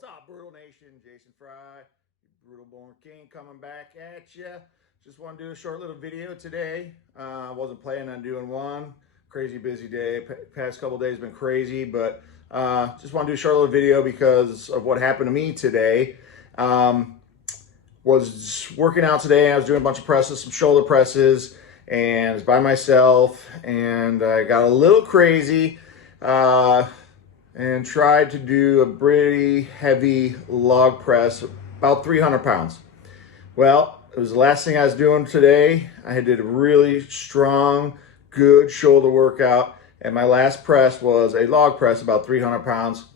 What's up, Brutal Nation? Jason Fry, Brutal Born King, coming back at you. Just want to do a short little video today. I wasn't planning on doing one. Crazy busy day. Past couple days been crazy, but just want to do a short little video because of what happened to me today. Was working out today. I was doing a bunch of presses, some shoulder presses, and I was by myself, and I got a little crazy. And tried to do a pretty heavy log press, about 300 pounds. Well, it was the last thing I was doing today. I did a really strong, good shoulder workout, and my last press was a log press, about 300 pounds.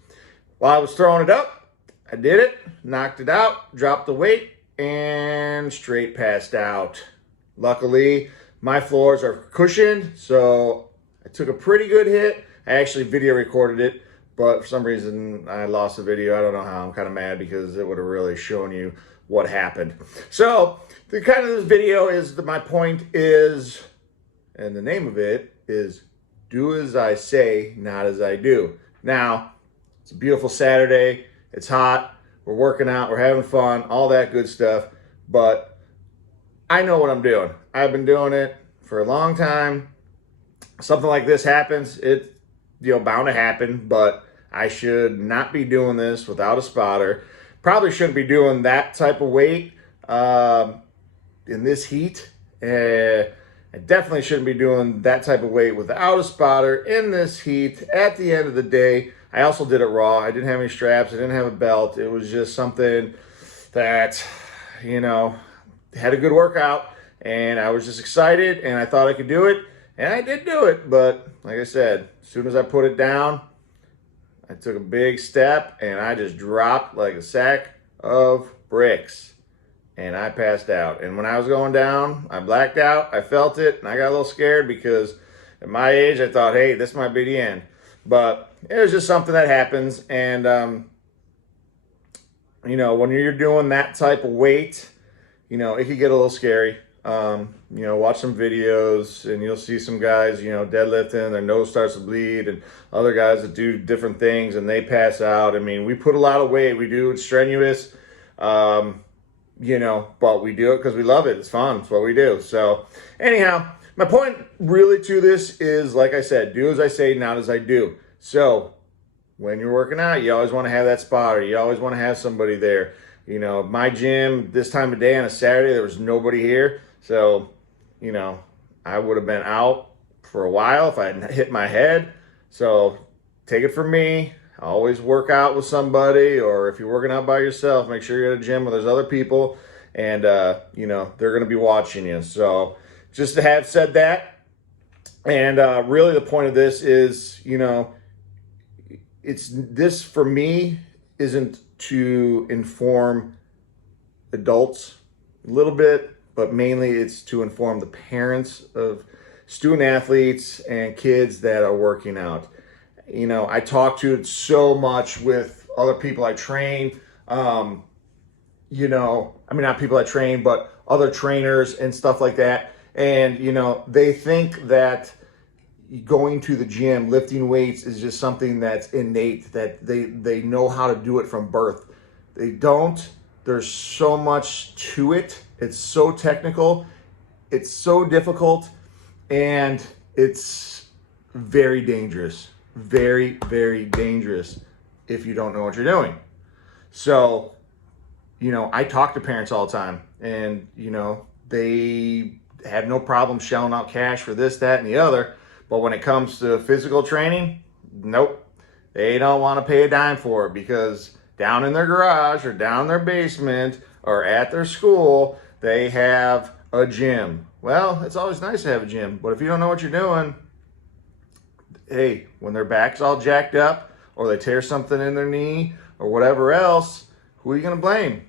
While I was throwing it up, I did it, knocked it out, dropped the weight, and straight passed out. Luckily, my floors are cushioned, so I took a pretty good hit. I actually video recorded it, but for some reason I lost the video. I don't know how. I'm kind of mad because it would have really shown you what happened. So the kind of this video is, my point is, and the name of it is, do as I say, not as I do. Now, it's a beautiful Saturday. It's hot. We're working out. We're having fun. All that good stuff. But I know what I'm doing. I've been doing it for a long time. Something like this happens. It's bound to happen, but I should not be doing this without a spotter. Probably shouldn't be doing that type of weight in this heat. I definitely shouldn't be doing that type of weight without a spotter in this heat at the end of the day. I also did it raw. I didn't have any straps. I didn't have a belt. It was just something that, had a good workout, and I was just excited, and I thought I could do it. And I did do it, but like I said, as soon as I put it down, I took a big step and I just dropped like a sack of bricks and I passed out. And when I was going down, I blacked out, I felt it, and I got a little scared because at my age, I thought, hey, this might be the end. But it was just something that happens. And, when you're doing that type of weight, it could get a little scary. Watch some videos and you'll see some guys, deadlifting, their nose starts to bleed, and other guys that do different things and they pass out. I mean, we put a lot of weight, we do it strenuous, but we do it because we love it. It's fun. It's what we do. So anyhow, my point really to this is, like I said, do as I say, not as I do. So when you're working out, you always want to have that spotter. You always want to have somebody there. My gym, this time of day on a Saturday, there was nobody here. So, I would have been out for a while if I hadn't hit my head. So take it from me. Always work out with somebody, or if you're working out by yourself, make sure you're at a gym where there's other people and, they're going to be watching you. So just to have said that, and really the point of this is, this for me isn't to inform adults a little bit, but mainly it's to inform the parents of student athletes and kids that are working out. I talk to it so much with other people I train, not people I train, but other trainers and stuff like that. And, they think that going to the gym, lifting weights is just something that's innate, that they know how to do it from birth. They don't. There's so much to it. It's so technical. It's so difficult. And it's very dangerous. Very, very dangerous if you don't know what you're doing. So, I talk to parents all the time. And, they have no problem shelling out cash for this, that, and the other. But when it comes to physical training, nope. They don't want to pay a dime for it because down in their garage or down their basement or at their school, they have a gym. Well, it's always nice to have a gym, but if you don't know what you're doing, hey, when their back's all jacked up or they tear something in their knee or whatever else, who are you going to blame?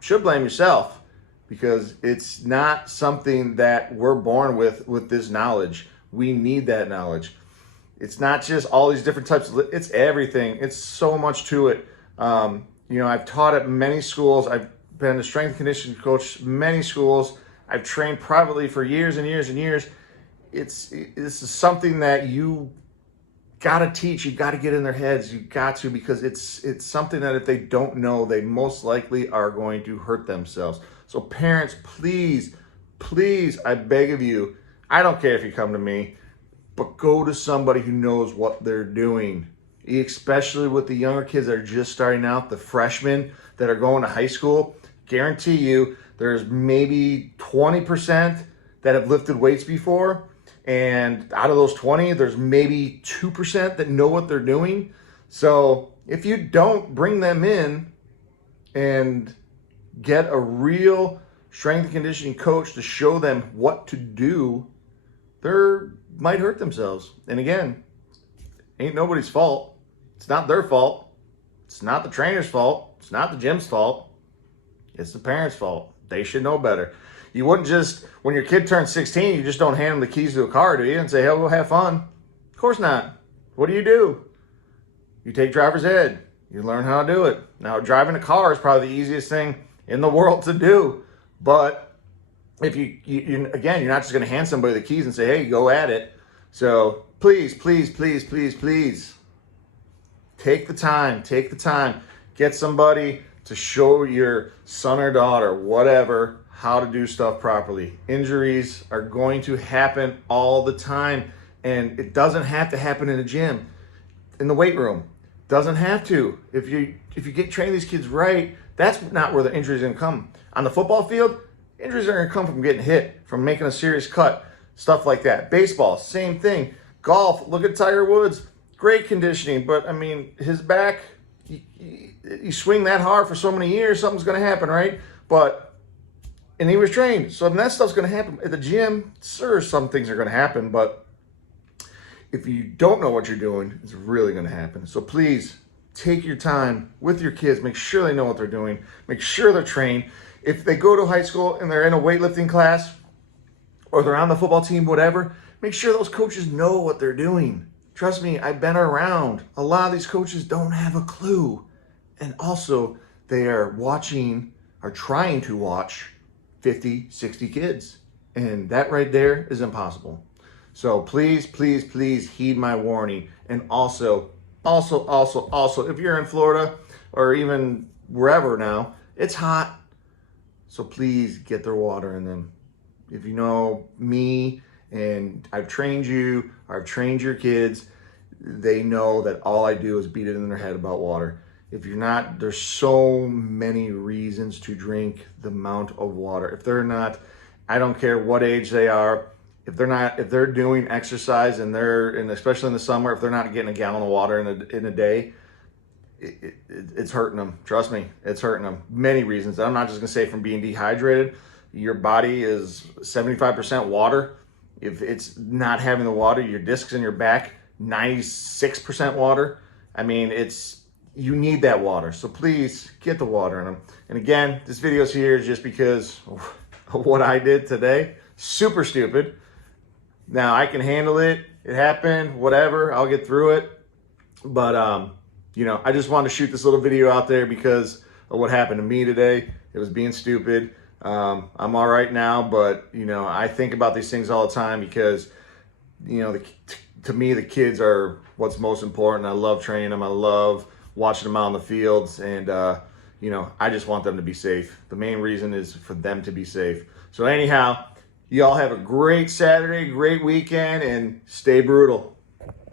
Should blame yourself, because it's not something that we're born with this knowledge. We need that knowledge. It's not just all these different types of, it's everything. It's so much to it. I've taught at many schools. I've been a strength and conditioning coach, many schools. I've trained privately for years and years and years. This is something that you got to teach, you got to get in their heads, you got to, because it's something that if they don't know, they most likely are going to hurt themselves. So parents, please, please, I beg of you, I don't care if you come to me, but go to somebody who knows what they're doing. Especially with the younger kids that are just starting out, the freshmen that are going to high school. Guarantee you there's maybe 20% that have lifted weights before, and out of those 20 there's maybe 2% that know what they're doing. So if you don't bring them in and get a real strength and conditioning coach to show them what to do, they might hurt themselves. And again, ain't nobody's fault. It's not their fault. It's not the trainer's fault. It's not the gym's fault. It's the parents' fault. They should know better. You wouldn't just, when your kid turns 16, you just don't hand them the keys to a car, do you? And say, hey, go have fun. Of course not. What do? You take driver's ed. You learn how to do it. Now, driving a car is probably the easiest thing in the world to do. But if you again, you're not just going to hand somebody the keys and say, hey, go at it. So please, please, please, please, please, take the time, get somebody to show your son or daughter, whatever, how to do stuff properly. Injuries are going to happen all the time, and it doesn't have to happen in a gym, in the weight room. Doesn't have to. If you get train these kids right, that's not where the injuries are going to come. On the football field, injuries are going to come from getting hit, from making a serious cut, stuff like that. Baseball, same thing. Golf, look at Tiger Woods. Great conditioning, but I mean, his back, you swing that hard for so many years, something's going to happen, right? And he was trained, so that stuff's going to happen. At the gym, sure, some things are going to happen, but if you don't know what you're doing, it's really going to happen. So please, take your time with your kids. Make sure they know what they're doing. Make sure they're trained. If they go to high school and they're in a weightlifting class, or they're on the football team, whatever, make sure those coaches know what they're doing. Trust me, I've been around. A lot of these coaches don't have a clue. And also, they are trying to watch 50, 60 kids. And that right there is impossible. So please, please, please heed my warning. And also, if you're in Florida or even wherever now, it's hot. So please get their water in them. If you know me and I've trained you, or I've trained your kids, they know that all I do is beat it in their head about water. If you're not, there's so many reasons to drink the amount of water. If they're not, I don't care what age they are, if they're doing exercise and especially in the summer, if they're not getting a gallon of water in a day, it's hurting them. Trust me, it's hurting them. Many reasons. I'm not just gonna say from being dehydrated. Your body is 75% water. If it's not having the water, your discs in your back, 96% water. I mean, you need that water. So please get the water in them. And again, this video's here just because of what I did today. Super stupid. Now I can handle it. It happened, whatever. I'll get through it. But, I just wanted to shoot this little video out there because of what happened to me today. It was being stupid. I'm all right now, but, I think about these things all the time because, to me, the kids are what's most important. I love training them. I love watching them out on the fields. And, I just want them to be safe. The main reason is for them to be safe. So anyhow, y'all have a great Saturday, great weekend, and stay brutal.